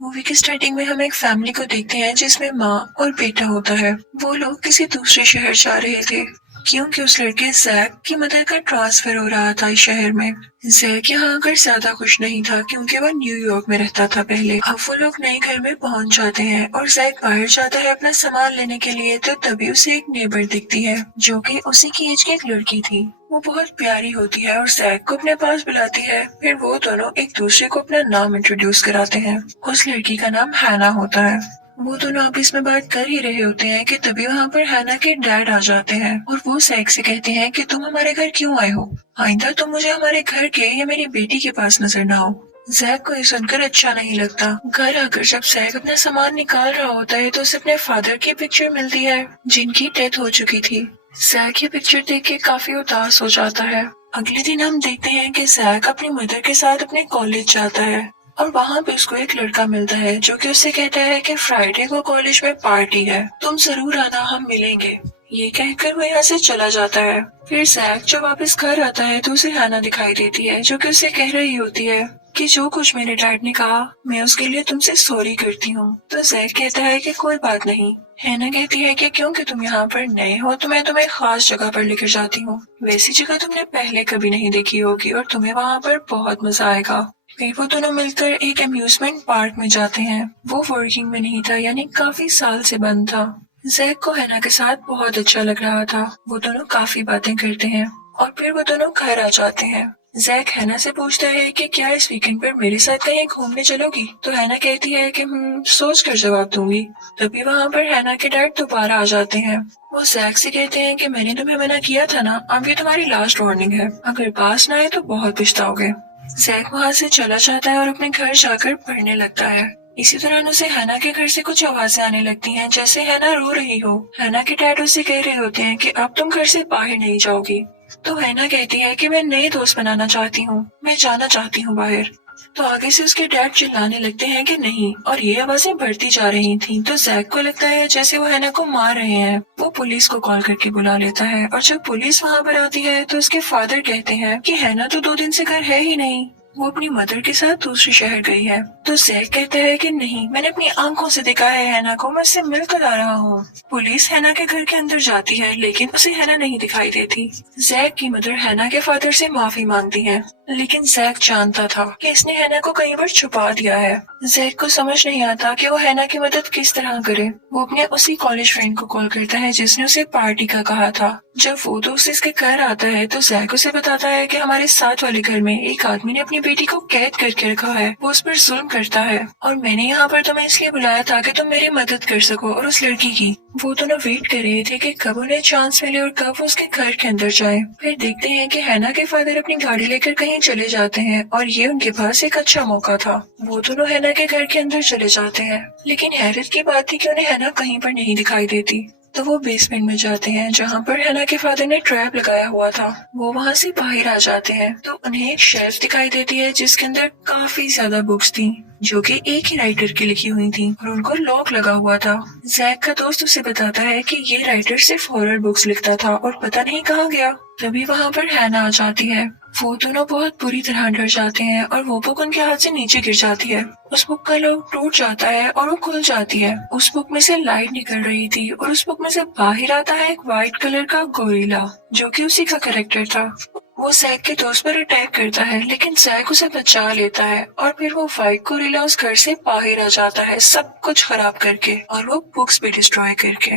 Movie की starting में हम एक फैमिली को देखते हैं जिसमें माँ और बेटा होता है। वो लोग किसी दूसरे शहर जा रहे थे क्योंकि उस लड़के जैक की मदर का ट्रांसफर हो रहा था इस शहर में। जैक यहाँ आकर ज्यादा खुश नहीं था क्योंकि वो न्यूयॉर्क में रहता था पहले। अब वो लोग नए घर में पहुंच जाते हैं और जैक बाहर जाता है अपना सामान लेने के लिए, तो तभी उसे एक नेबर दिखती है जो कि उसी की एज की एक लड़की थी। वो बहुत प्यारी होती है और जैक को अपने पास बुलाती है। फिर वो दोनों एक दूसरे को अपना नाम इंट्रोड्यूस कराते हैं। उस लड़की का नाम हैना होता है। वो दोनों आपस में बात कर ही रहे होते हैं कि तभी वहाँ पर हैना के डैड आ जाते हैं और वो जैक से कहते हैं कि तुम हमारे घर क्यों आए हो? आइंदा तुम मुझे हमारे घर के या मेरी बेटी के पास नजर ना आओ। जैक को ये सुनकर अच्छा नहीं लगता। घर आकर जब जैक अपना सामान निकाल रहा होता है तो उसे अपने फादर की पिक्चर मिलती है जिनकी डेथ हो चुकी थी। जैक ये पिक्चर देख के काफी उदास हो जाता है। अगले दिन हम देखते हैं कि जैक अपनी मदर के साथ अपने कॉलेज जाता है और वहाँ पे उसको एक लड़का मिलता है जो कि उससे कहता है कि फ्राइडे को कॉलेज में पार्टी है, तुम जरूर आना, हम मिलेंगे। ये कहकर वो यहाँ से चला जाता है। फिर जैक जब वापस घर आता है तो उसे हैना दिखाई देती है जो कि उसे कह रही होती है कि जो कुछ मेरे डैड ने कहा मैं उसके लिए तुमसे सॉरी करती हूँ। तो जैक कहता है कि कोई बात नहीं। हैना कहती है कि क्योंकि तुम यहाँ पर नए हो तो मैं तुम्हें खास जगह पर लेकर जाती हूँ। वैसी जगह तुमने पहले कभी नहीं देखी होगी और तुम्हें वहाँ पर बहुत मजा आएगा। फिर वो दोनों मिलकर एक अम्यूजमेंट पार्क में जाते हैं। वो वर्किंग में नहीं था, यानी काफी साल से बंद था। जैक को हैना के साथ बहुत अच्छा लग रहा था। वो दोनों काफी बातें करते हैं और फिर वो दोनों घर आ जाते हैं। जैक हैना से पूछता है कि क्या इस वीकेंड पर मेरे साथ कहीं घूमने चलोगी? तो हैना कहती है कि सोच कर जवाब दूंगी। तभी वहाँ पर हैना के डैड दोबारा आ जाते हैं। वो जैक से कहते हैं कि मैंने तुम्हें मना किया था ना, अब ये तुम्हारी लास्ट वार्निंग है, अगर पास ना आए तो बहुत पछताओगे। जैक वहाँ से चला जाता है और अपने घर जाकर पढ़ने लगता है। इसी दौरान उसे हैना के घर से कुछ आवाजें आने लगती हैं, जैसे हैना रो रही हो। हैना के डैड उसे कह रहे होते हैं कि अब तुम घर से बाहर नहीं जाओगी। तो हैना कहती है कि मैं नए दोस्त बनाना चाहती हूँ, मैं जाना चाहती हूँ बाहर। तो आगे से उसके डैड चिल्लाने लगते हैं कि नहीं, और ये आवाजें बढ़ती जा रही थीं। तो जैक को लगता है जैसे वो हैना को मार रहे हैं। वो पुलिस को कॉल करके बुला लेता है और जब पुलिस वहाँ पर आती है तो उसके फादर कहते हैं कि हैना तो 2 दिन से घर है ही नहीं, वो अपनी मदर के साथ दूसरे शहर गई है। तो जैक कहता है कि नहीं, मैंने अपनी आंखों से देखा है हैना को, मैं उससे मिलकर आ रहा हूँ। पुलिस हैना के घर के अंदर जाती है लेकिन उसे हैना नहीं दिखाई देती। जैक की मदर हैना के फादर से माफी मांगती है, लेकिन जैक जानता था कि इसने हैना को कहीं पर छुपा दिया है। जैक को समझ नहीं आता कि वो हैना की मदद किस तरह करे। वो अपने उसी कॉलेज फ्रेंड को कॉल करता है जिसने उसे पार्टी का कहा था। जब वो दोस्त इसके घर आता है तो जैक उसे बताता है कि हमारे साथ वाले घर में एक आदमी ने अपनी बेटी को कैद करके रखा है, वो उस पर जुल्म करता है और मैंने यहाँ पर तुम्हें इसलिए बुलाया था कि तुम मेरी मदद कर सको और उस लड़की की। वो दोनों वेट कर रहे थे कि कब उन्हें चांस मिले और कब वो उसके घर के अंदर जाए। फिर देखते हैं कि हैना के फादर अपनी गाड़ी लेकर कहीं चले जाते हैं और ये उनके पास एक अच्छा मौका था। वो दोनों हैना के घर के अंदर चले जाते हैं, लेकिन हैरत की बात थी कि उन्हें हैना कहीं पर नहीं दिखाई देती। तो वो बेसमेंट में जाते हैं जहाँ पर हैना के फादर ने ट्रैप लगाया हुआ था। वो वहाँ से बाहर आ जाते हैं तो उन्हें एक शेल्फ दिखाई देती है जिसके अंदर काफी ज्यादा बुक्स थी जो कि एक ही राइटर की लिखी हुई थी और उनको लॉक लगा हुआ था। जैक का दोस्त उसे बताता है कि ये राइटर सिर्फ हॉरर बुक्स लिखता था और पता नहीं कहाँ गया। तभी वहाँ पर हैना आ जाती है। वो दोनों बहुत बुरी तरह डर जाते हैं और वो बुक उनके हाथ से नीचे गिर जाती है। उस बुक का लॉक टूट जाता है और वो खुल जाती है। उस बुक में से लाइट निकल रही थी और उस बुक में से बाहर आता है एक व्हाइट कलर का गोरिल्ला जो कि उसी का कैरेक्टर था। वो जैक के दोस्त पर अटैक करता है लेकिन जैक उसे बचा लेता है और फिर वो व्हाइट गोरिल्ला उस घर से बाहर आ जाता है, सब कुछ खराब करके और वो बुक्स भी डिस्ट्रॉय करके।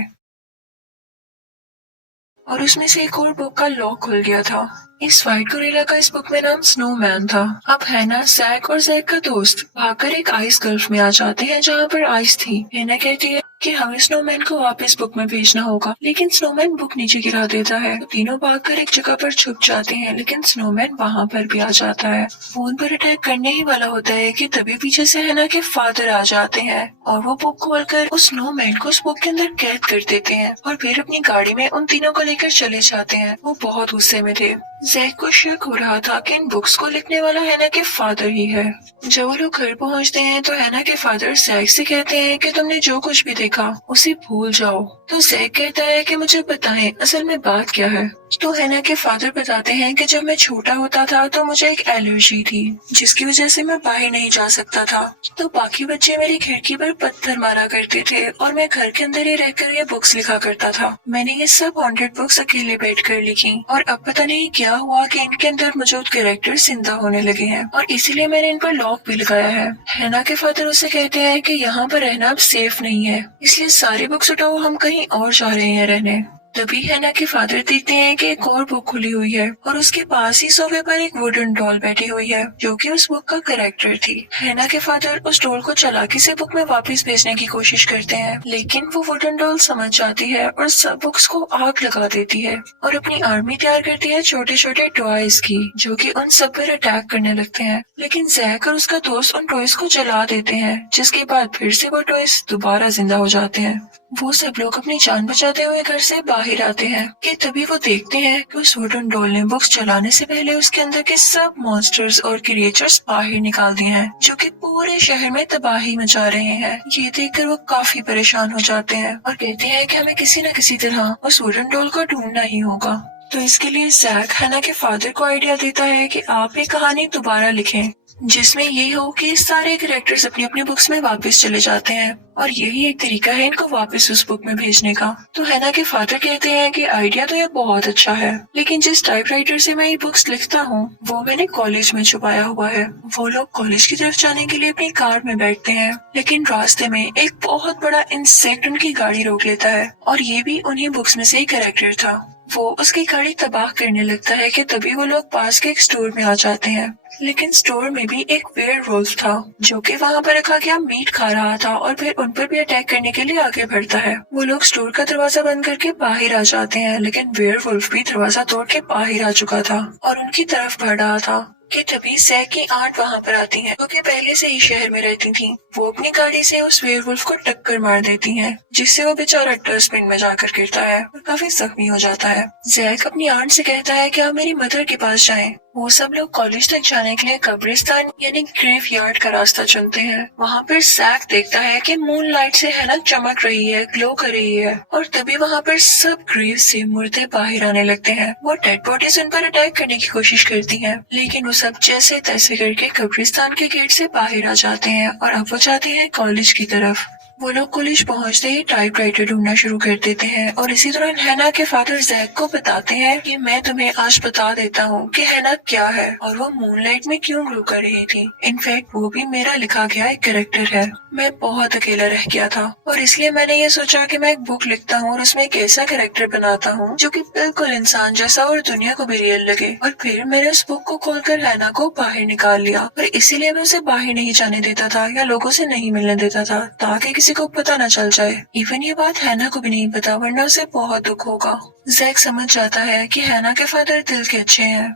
और उसमें से एक और बुक का लॉक खुल गया था। इस व्हाइट गोरिल्ला का इस बुक में नाम स्नोमैन था। अब हैना, जैक और जैक का दोस्त भागकर एक आइस गल्फ में आ जाते हैं जहाँ पर आइस थी। हैना कहती है कि हमें स्नोमैन को वापस बुक में भेजना होगा, लेकिन स्नोमैन बुक नीचे गिरा देता है। तो तीनों भागकर एक जगह पर छुप जाते हैं, लेकिन स्नोमैन वहाँ पर भी आ जाता है। वो उन पर अटैक करने ही वाला होता है कि तभी पीछे से हैना के फादर आ जाते हैं और वो बुक खोलकर उस स्नोमैन को उस बुक के अंदर कैद कर देते हैं और फिर अपनी गाड़ी में उन तीनों को लेकर चले जाते हैं। वो बहुत गुस्से में थे। जैक को शक हो रहा था कि इन बुक्स को लिखने वाला हैना के फादर ही है। जब वो लोग घर पहुंचते हैं तो हैना के फादर जैक से कहते हैं कि तुमने जो कुछ भी देखा उसे भूल जाओ। तो जैक कहता है कि मुझे बताएं असल में बात क्या है। तो हैना के फादर बताते हैं कि जब मैं छोटा होता था तो मुझे एक एलर्जी थी जिसकी वजह से मैं बाहर नहीं जा सकता था। तो बाकी बच्चे मेरी खिड़की पर पत्थर मारा करते थे और मैं घर के अंदर ही रहकर ये बुक्स लिखा करता था। मैंने ये सब 100 बुक्स अकेले बैठकर लिखी और अब पता नहीं क्या हुआ कि इनके अंदर मौजूद कैरेक्टर जिंदा होने लगे हैं और इसीलिए मैंने इन पर लॉक भी लगाया है। हैना के फादर उसे कहते हैं कि यहाँ पर रहना अब सेफ नहीं है, इसलिए सारी बुक्स उठाओ, हम कहीं और जा रहे हैं रहने। तभी हैना के फादर देखते हैं कि एक और बुक खुली हुई है और उसके पास ही सोफे पर एक वुडन डॉल बैठी हुई है जो कि उस बुक का कैरेक्टर थी। हैना के फादर उस डॉल को चालाकी से बुक में वापस भेजने की कोशिश करते हैं, लेकिन वो वुडन डॉल समझ जाती है और सब बुक्स को आग लगा देती है और अपनी आर्मी तैयार करती है छोटे छोटे टॉयज की, जो कि उन सब पर अटैक करने लगते हैं। लेकिन जैक और उसका दोस्त उन टॉयज को जला देते हैं, जिसके बाद फिर से वो टॉयज दोबारा जिंदा हो जाते हैं। वो सब लोग अपनी जान बचाते हुए घर से बाहर आते हैं कि तभी वो देखते हैं कि उस वुडन डॉल ने बुक्स चलाने से पहले उसके अंदर के सब मॉन्स्टर्स और क्रिएचर्स बाहर निकाल दिए हैं, जो कि पूरे शहर में तबाही मचा रहे हैं। ये देखकर वो काफी परेशान हो जाते हैं और कहते हैं कि हमें किसी न किसी तरह उस वुडन डॉल को ढूंढना ही होगा। तो इसके लिए जैक हैना के फादर को आइडिया देता है कि आप ये कहानी दोबारा लिखें जिसमें ये हो कि सारे कैरेक्टर्स अपनी अपनी बुक्स में वापस चले जाते हैं और यही एक तरीका है इनको वापस उस बुक में भेजने का। तो हैना के फादर कहते हैं कि आइडिया तो ये बहुत अच्छा है, लेकिन जिस टाइपराइटर से मैं ये बुक्स लिखता हूँ वो मैंने कॉलेज में छुपाया हुआ है। वो लोग कॉलेज की तरफ जाने के लिए अपनी कार में बैठते हैं, लेकिन रास्ते में एक बहुत बड़ा इंसेक्ट उनकी गाड़ी रोक लेता है और ये भी उन्हीं बुक्स में से एक कैरेक्टर था। वो उसकी गाड़ी तबाह करने लगता है कि तभी वो लोग पास के एक स्टोर में आ जाते हैं, लेकिन स्टोर में भी एक वेयरवुल्फ था जो कि वहाँ पर रखा गया मीट खा रहा था और फिर उन पर भी अटैक करने के लिए आगे बढ़ता है। वो लोग स्टोर का दरवाजा बंद करके बाहर आ जाते हैं, लेकिन वेयरवुल्फ भी दरवाजा तोड़ के बाहर आ चुका था और उनकी तरफ बढ़ रहा था कि तभी जैक की आंट वहाँ पर आती हैं, जो कि पहले से ही शहर में रहती थी। वो अपनी गाड़ी से उस वेयरवुल्फ को टक्कर मार देती हैं, जिससे वो बेचारा डस्टबिन में जाकर गिरता है और काफी जख्मी हो जाता है। जैक अपनी आंट से कहता है कि आप मेरी मदर के पास जाएं। वो सब लोग कॉलेज तक जाने के लिए कब्रिस्तान यानी ग्रेवयार्ड का रास्ता चुनते हैं। वहाँ पर जैक देखता है कि मून लाइट से हैना चमक रही है, ग्लो कर रही है और तभी वहाँ पर सब ग्रेव से मुर्दे बाहर आने लगते हैं। वो डेड बॉडीज उन पर अटैक करने की कोशिश करती हैं, लेकिन वो सब जैसे तैसे करके कब्रिस्तान के गेट से बाहर आ जाते हैं और अब वो जाते हैं कॉलेज की तरफ। वो लोग कॉलेज पहुंचते ही टाइपराइटर ढूंढना शुरू कर देते हैं और इसी दौरान हैना के फादर जैक को बताते हैं कि मैं तुम्हें आज बता देता हूँ कि हैना क्या है और वो मूनलाइट में क्यों ग्लो कर रही थी। इनफैक्ट वो भी मेरा लिखा गया एक कैरेक्टर है। मैं बहुत अकेला रह गया था और इसलिए मैंने ये सोचा कि मैं एक बुक लिखता हूँ और उसमें एक ऐसा कैरेक्टर बनाता हूँ जो कि बिल्कुल इंसान जैसा और दुनिया को भी रियल लगे। और फिर मैंने उस बुक को खोलकर हैना को बाहर निकाल लिया और इसीलिए मैं उसे बाहर नहीं जाने देता था या लोगों से नहीं मिलने देता था, ताकि किसी को पता न चल जाए। इवन ये बात हैना को भी नहीं पता, वरना उसे बहुत दुख होगा। जैक समझ जाता है कि हैना के फादर दिल के अच्छे हैं।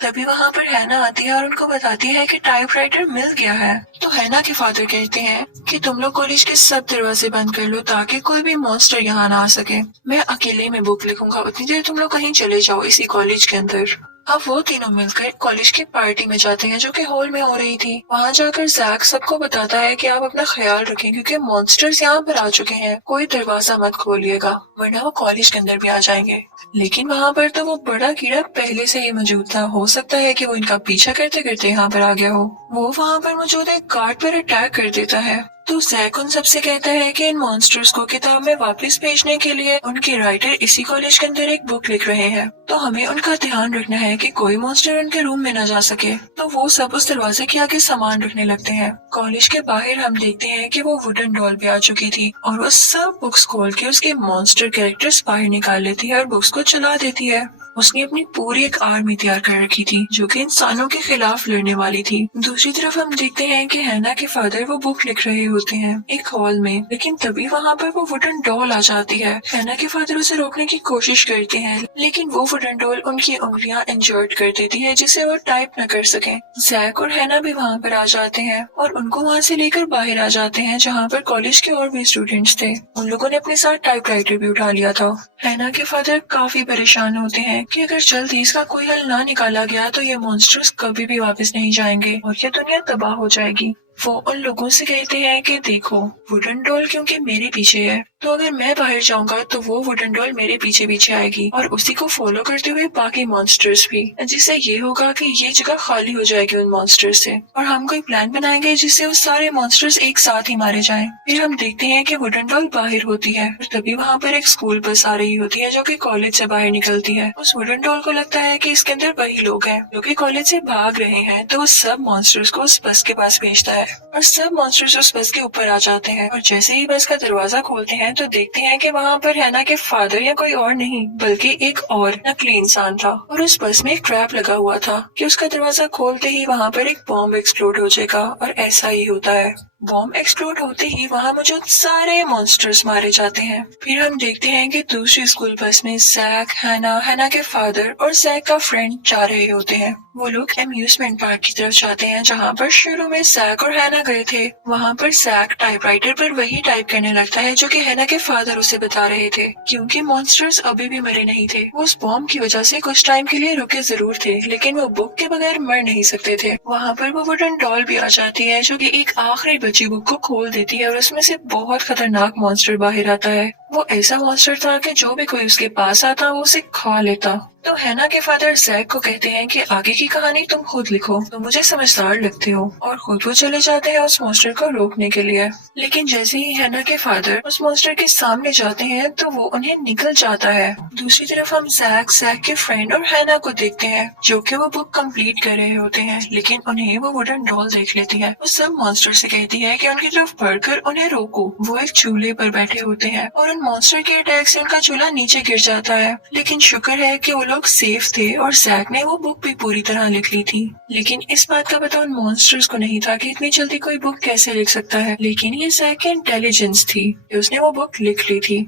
तभी वहाँ पर हैना आती है और उनको बताती है कि टाइपराइटर मिल गया है। तो हैना के फादर कहते हैं कि तुम लोग कॉलेज के सब दरवाजे बंद कर लो ताकि कोई भी मॉन्स्टर यहाँ ना आ सके। मैं अकेले में बुक लिखूंगा, उतनी देर तुम लोग कहीं चले जाओ इसी कॉलेज के अंदर। अब वो तीनों मिलकर कॉलेज की पार्टी में जाते हैं जो कि हॉल में हो रही थी। वहाँ जाकर जैक सबको बताता है कि आप अपना ख्याल रखें क्योंकि मॉन्स्टर्स यहाँ पर आ चुके हैं, कोई दरवाजा मत खोलिएगा वरना वो कॉलेज के अंदर भी आ जाएंगे। लेकिन वहाँ पर तो वो बड़ा कीड़ा पहले से ही मौजूद था, हो सकता है कि वो इनका पीछा करते करते यहाँ पर आ गया हो। वो वहाँ पर मौजूद एक गार्ड पर अटैक कर देता है। तो जैक उन सबसे कहता है कि इन मॉन्स्टर्स को किताब में वापस भेजने के लिए उनके राइटर इसी कॉलेज के अंदर एक बुक लिख रहे हैं, तो हमें उनका ध्यान रखना है कि कोई मॉन्स्टर उनके रूम में न जा सके। तो वो सब उस दरवाजे के आगे सामान रखने लगते हैं। कॉलेज के बाहर हम देखते हैं कि वो वुडन डॉल भी आ चुकी थी और वो सब बुक्स खोल के उसके मॉन्स्टर कैरेक्टर्स बाहर निकाल लेती है और बुक्स को चला देती है। उसने अपनी पूरी एक आर्मी तैयार कर रखी थी जो कि इंसानों के खिलाफ लड़ने वाली थी। दूसरी तरफ हम देखते हैं कि हैना के फादर वो बुक लिख रहे होते हैं एक हॉल में, लेकिन तभी वहाँ पर वो वुडन डॉल आ जाती है। हैना के फादर उसे रोकने की कोशिश करते हैं, लेकिन वो वुडन डॉल उनकी उंगलियां इंजर्ड कर देती है जिससे वो टाइप न कर सके। जैक और हैना भी वहाँ पर आ जाते हैं और उनको वहाँ से लेकर बाहर आ जाते हैं जहाँ पर कॉलेज के और भी स्टूडेंट्स थे। उन लोगों ने अपने साथ टाइपराइटर भी उठा लिया था। हैना के फादर काफी परेशान होते हैं कि अगर जल्दी इसका कोई हल ना निकाला गया तो ये मॉन्स्टर्स कभी भी वापस नहीं जाएंगे और ये दुनिया तबाह हो जाएगी। वो उन लोगों से कहते हैं कि देखो, वुडन डॉल क्योंकि मेरे पीछे है, तो अगर मैं बाहर जाऊंगा तो वो वुडन डॉल मेरे पीछे पीछे आएगी और उसी को फॉलो करते हुए बाकी मॉन्स्टर्स भी, जिससे ये होगा कि ये जगह खाली हो जाएगी उन मॉन्स्टर्स से और हम कोई प्लान बनाएंगे जिससे वो सारे मॉन्स्टर्स एक साथ ही मारे जाएं। फिर हम देखते हैं कि वुडन डॉल बाहर होती है और तभी वहाँ पर एक स्कूल बस आ रही होती है जो कि कॉलेज से बाहर निकलती है। उस वुडन डॉल को लगता है कि इसके अंदर वही लोग हैं जो कि कॉलेज से भाग रहे हैं, तो वो सब मॉन्स्टर्स को उस बस के पास भेजता है और सब मॉन्स्टर्स उस बस के ऊपर आ जाते हैं और जैसे ही बस का दरवाजा खोलते हैं तो देखते हैं कि वहाँ पर हैना के फादर या कोई और नहीं बल्कि एक और नकली इंसान था और उस बस में एक ट्रैप लगा हुआ था कि उसका दरवाजा खोलते ही वहाँ पर एक बॉम्ब एक्सप्लोड हो जाएगा और ऐसा ही होता है। बॉम्ब एक्सप्लोड होते ही वहाँ मौजूद सारे मॉन्स्टर्स मारे जाते हैं। फिर हम देखते हैं कि दूसरी स्कूल बस में जैक, हैना के फादर और जैक का फ्रेंड जा रहे होते हैं। वो लोग अम्यूजमेंट पार्क की तरफ जाते हैं जहाँ पर शुरू में जैक और हैना गए थे। वहाँ पर जैक टाइपराइटर पर वही टाइप करने लगता है जो कि हैना के फादर उसे बता रहे थे, क्योंकि मॉन्स्टर्स अभी भी मरे नहीं थे। वो उस बॉम्ब की वजह से कुछ टाइम के लिए रुके जरूर थे, लेकिन वो बुक के बगैर मर नहीं सकते थे। वहाँ पर वो वुडन डॉल भी आ जाती है जो कि एक आखिरी बची बुक को खोल देती है और उसमें से बहुत खतरनाक मॉन्स्टर बाहर आता है। वो ऐसा मॉन्स्टर था कि जो भी कोई उसके पास आता वो उसे खा लेता। तो हैना के फादर जैक को कहते हैं कि आगे की कहानी तुम खुद लिखो, तुम मुझे समझदार लगते हो, और खुद वो चले जाते हैं उस मॉन्स्टर को रोकने के लिए। लेकिन जैसे ही हैना के फादर उस मॉन्स्टर के सामने जाते हैं तो वो उन्हें निकल जाता है। दूसरी तरफ हम जैक के फ्रेंड और हैना को देखते हैं जो कि वो बुक कंप्लीट कर रहे होते हैं, लेकिन उन्हें वो वुडन डॉल देख लेती है। वो सब मॉन्स्टर से कहती है कि उनकी तरफ बढ़कर उन्हें रोको। वो एक चूल्हे पर बैठे होते हैं और उन मॉन्स्टर के अटैक से उनका चूल्हा नीचे गिर जाता है, लेकिन शुक्र है कि वो लोग सेफ थे और जैक ने वो बुक भी पूरी तरह लिख ली थी। लेकिन इस बात का पता उन मॉन्स्टर्स को नहीं था कि इतनी जल्दी कोई बुक कैसे लिख सकता है, लेकिन ये जैक की इंटेलिजेंस थी कि उसने वो बुक लिख ली थी।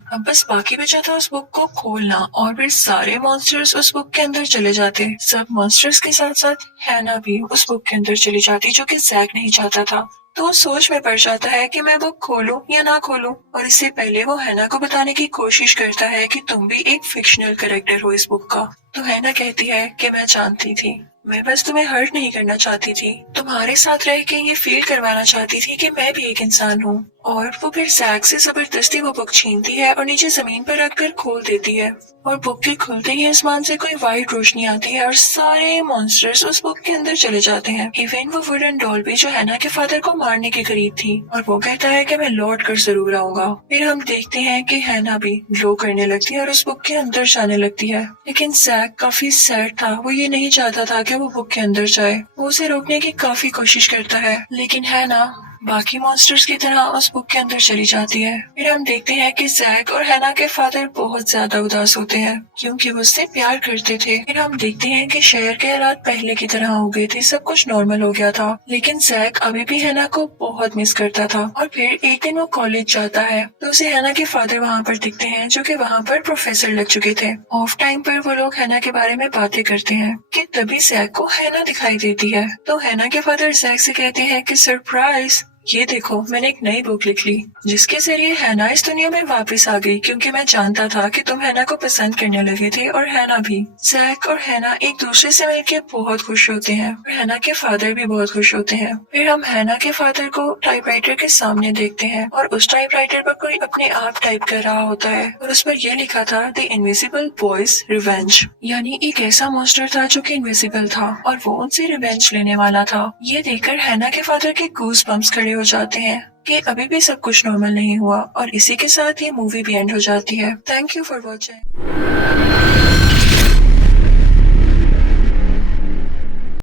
अब बस बाकी बचा था उस बुक को खोलना और फिर सारे मॉन्स्टर्स उस बुक के अंदर चले जाते। सब मॉन्स्टर्स के साथ साथ हैना भी उस बुक के अंदर चली जाती, जो कि जैक नहीं चाहता था। तो वो सोच में पड़ जाता है कि मैं बुक खोलूं या ना खोलूं, और इससे पहले वो हैना को बताने की कोशिश करता है कि तुम भी एक फिक्शनल कैरेक्टर हो इस बुक का। तो हैना कहती है कि मैं जानती थी, मैं बस तुम्हें हर्ट नहीं करना चाहती थी, तुम्हारे साथ रह के ये फील करवाना चाहती थी कि मैं भी एक इंसान हूँ। और वो फिर जैक से जबरदस्ती वो बुक छीनती है और नीचे जमीन पर रखकर खोल देती है, और बुक के खुलते ही आसमान से कोई वाइट रोशनी आती है और सारे मॉन्स्टर्स उस बुक के अंदर चले जाते हैं। इवन वो वुडन डॉल भी जो हैना के फादर को मारने के करीब थी, और वो कहता है कि मैं लौट कर जरूर आऊंगा। फिर हम देखते हैं कि हैना भी ग्लो करने लगती है और उस बुक के अंदर जाने लगती है, लेकिन जैक काफी सैड था। वो ये नहीं चाहता था कि वो बुक के अंदर जाए। वो उसे रोकने की काफी कोशिश करता है, लेकिन हैना बाकी मॉन्स्टर्स की तरह उस बुक के अंदर चली जाती है। फिर हम देखते हैं कि जैक और हैना के फादर बहुत ज्यादा उदास होते हैं क्योंकि वो उससे प्यार करते थे। फिर हम देखते हैं कि शहर के हालात पहले की तरह हो गए थे, सब कुछ नॉर्मल हो गया था, लेकिन जैक अभी भी हैना को बहुत मिस करता था। और फिर एक दिन वो कॉलेज जाता है तो उसे हैना के फादर वहाँ पर दिखते हैं जो कि वहाँ पर प्रोफेसर लग चुके थे। ऑफ टाइम पर वो लोग हैना के बारे में बातें करते हैं कि तभी जैक को हैना दिखाई देती है। तो हैना के फादर जैक से कहते हैं कि सरप्राइज, ये देखो मैंने एक नई बुक लिख ली जिसके जरिए हैना इस दुनिया में वापस आ गई, क्योंकि मैं जानता था कि तुम हैना को पसंद करने लगे थे और हैना भी। जैक और हैना एक दूसरे से मिलकर बहुत खुश होते हैं और हैना के फादर भी बहुत खुश होते हैं। फिर हम हैना के फादर को टाइपराइटर के सामने देखते हैं और उस टाइपराइटर पर कोई अपने आप टाइप कर रहा होता है और उस पर यह लिखा था द इनविजिबल बॉयज रिवेंज, यानी एक ऐसा मॉन्स्टर था जो कि इनविजिबल था और वो उनसे रिवेंज लेने वाला था। ये देखकर हैना के फादर के गूज बम्प्स खड़े हो जाते हैं कि अभी भी सब कुछ नॉर्मल नहीं हुआ, और इसी के साथ ये मूवी भी एंड हो जाती है। Thank you for watching.